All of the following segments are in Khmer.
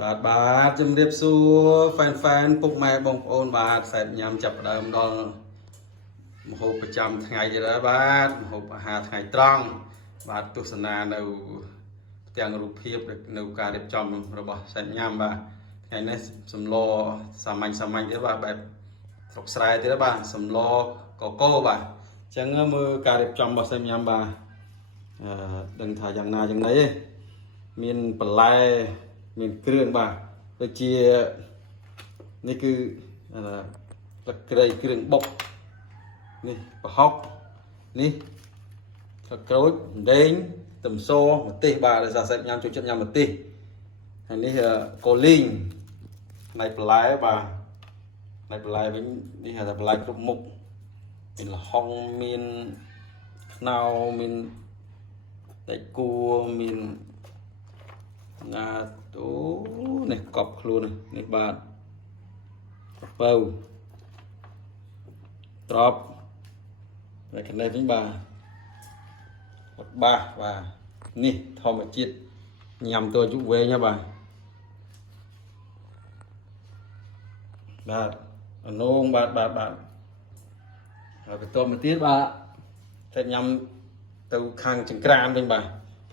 បាទជំរាបសួរហ្វេនពុកម៉ែបងប្អូនបាទសែតញ៉ាំចាប់ផ្ដើមដល់ម្ហូបប្រចាំថ្ងៃទៀតហើយបាទម្ហូបអាហារថ្ងៃត្រង់បាទទស្សនានៅផ្ទាំងរូបភាពនៅការរៀបចំរបស់សែតញ៉ាំបាទថ្ងៃនេះសម្លសាមញ្ញទៀតបាទបែបស្រុកស្រែទៀតបាទសម្លកកូបាទអញ្ចឹងមើលការរៀបចំរបស់សែតញ៉ាំបាទដឹងថាយ៉ាងណាយ៉ាងណីមានបន្លែមានគ្រឿងបាទដូចជានេះគឺទឹកក្រីគ្រឿងបុកនេះប្រហុកនេះទឹកក្រូចដេងខ្ទឹមសម្ទេសបាទដោយសារសាច់ញ៉ាំចូលចិត្តញ៉ាំម្ទេសហើយនេះកូលីងផ្នែកបន្លែបាទផ្នែកបន្លែវិញនេះហៅថាបន្លែគ្រប់មុខមានល្ហុងមានខ្នុរមានតែគួរមានណាអូនេះកប់ខ្លួននេះបាទកពៅត្រប់តែខាងនេះវិញបាទអត់បាសបាទនេះធម្មជាតិញ៉ាំទៅអាយុវែងហ៎បាទអនងបាទហើយបន្តមកទៀតបាទតែញ៉ាំទៅខាងចង្ក្រានវិញបាទ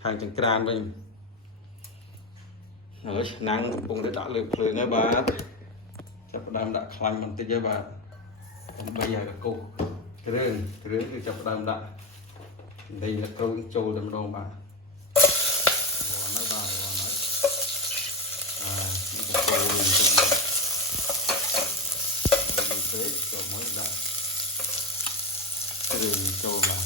ខាងចង្ក្រានវិញហើយឆ្នាំងកំពុងតែដាក់លើភ្លើងហើយបាទចាប់ផ្ដើមដាក់ខ្លាញ់បន្តិចហើយបាទដើម្បីឲ្យកុសគ្រឿងគឺចាប់ផ្ដើមដាក់ដីលកូនចូលតែម្ដងបាទរាន់ហើយបាទរាន់ហើយនេះក៏ចូលវិញទៅពេកចូលមកដាក់គ្រឿងចូលបាទ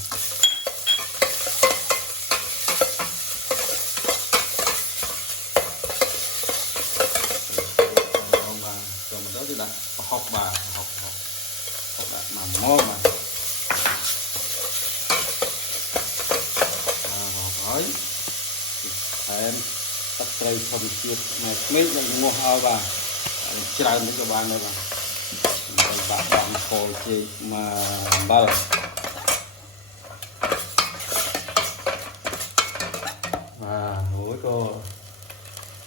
គឺដាក់ប្រហុកបាទប្រហុកដាក់មកមកបាទហើយថែមទឹកត្រីធម្មជាតិមកក្មេងនឹងងាស់ឲ្យបាទច្រើននេះក៏បានដែរបាទហើយបាក់ដាក់ខលជែកមកអំបិលបាទរួចក៏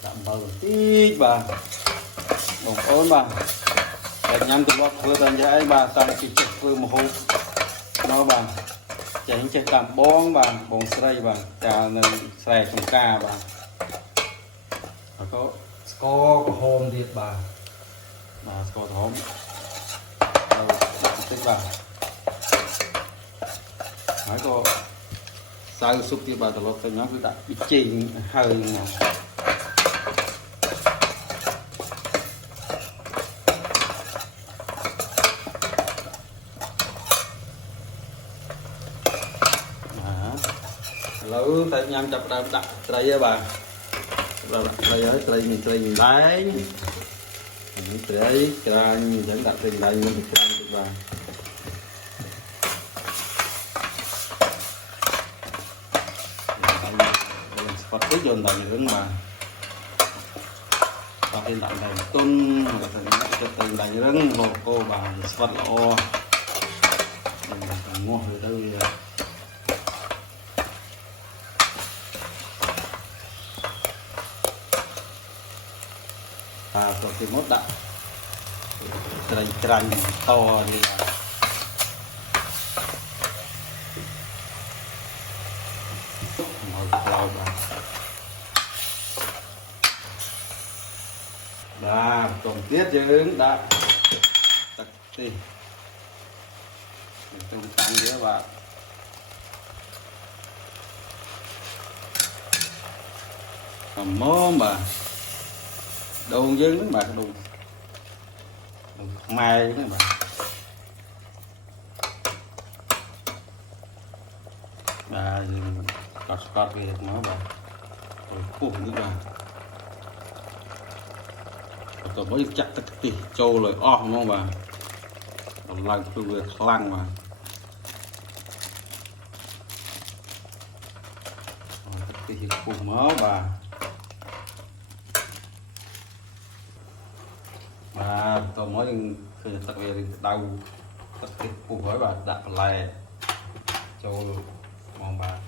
ដាក់អំបិលបន្តិចបាទបងប្អូនបាទតែញ៉ាំទៅបោះធ្វើតែយ៉ាងឯងបាទតាំងពីចេះធ្វើម្ហូបមកបាទចេះតាមបងបាទបងស្រីបាទកាលនៅស្រែចំការបាទហើយក៏ស្ករក្រហមទៀតបាទស្ករក្រហមបន្តិចបាទហើយក៏សៅស៊ុបទៀតបាទត្រឡប់ទៅញ៉ាំគឺដាក់ប៊ីចេងហើយមកឥឡូវតែញ៉ាំចាប់ដើមដាក់ត្រីហើយបាទដាក់ត្រីហើយត្រីមានត្រីម្លែងនេះត្រីក្រាញអញ្ចឹងដាក់ត្រីម្លែងមានក្រាញទៀតបាទស្វាត់ទៅយកដល់រឿងបាទបាទគេដាក់ដល់ទុនហើយទៅដាក់រឿងហូកូបាទស្វាត់ល្អងាស់ទៅវាទៅទីមកដាក់ត្រីក្រាញ់តនេះបាទមកក្លោបាទបន្តទៀតយើងដាក់ទឹកទីទៅតាំងវាបាទមកបាទដូងយើងហ្នឹងបាទដូងខ្មែរហ្នឹងបាទយើងស្កត់វាមកបាទពុះនេះបាទបន្ទាប់មកចាក់ទឹកខ្ទិះចូលឲ្យអស់ហ្មងបាទដល់ឡើងភ្លឺវាខ្លាំងបាទទឹកខ្ទិះយើងពុះមកបាទតោះមកយើងឃើញទឹកវាក្តៅទឹកខ្ទិះពុះហើយបាទដាក់បន្លែចូលមកបាទ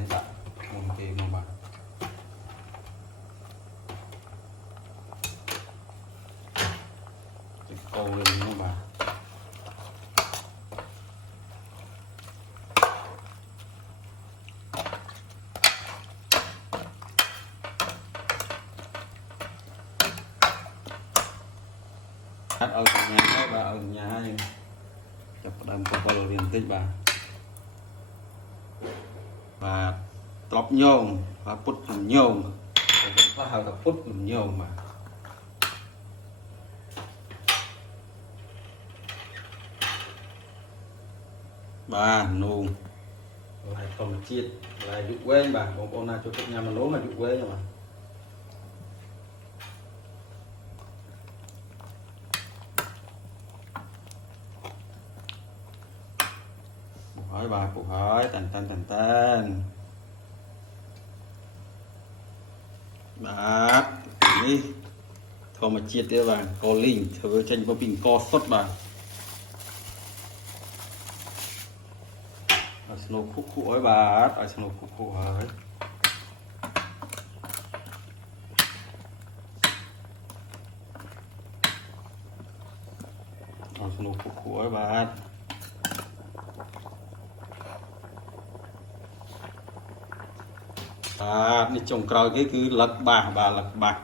នេះដាក់មុនគេមកបាទ khát ở cả nhà ấy bà ở nhà nhưng chụp đầm cục vào liền tích bà tróp nhôm và put làm nhôm và hào tập put làm nhôm mà bà nung lại không chiết lại dụ quên bà bông bông nào cho các nhà mà lố mà dụ quên mà hỏi bà phụ hỏi tàn bà đi thôi mà chiết tiêu bà có linh thử tranh có bình co xuất bà snow khúc ấy bà snow khúc ấy snow khúc ấy bà đi trồng còi cái cứ lật bà lật bà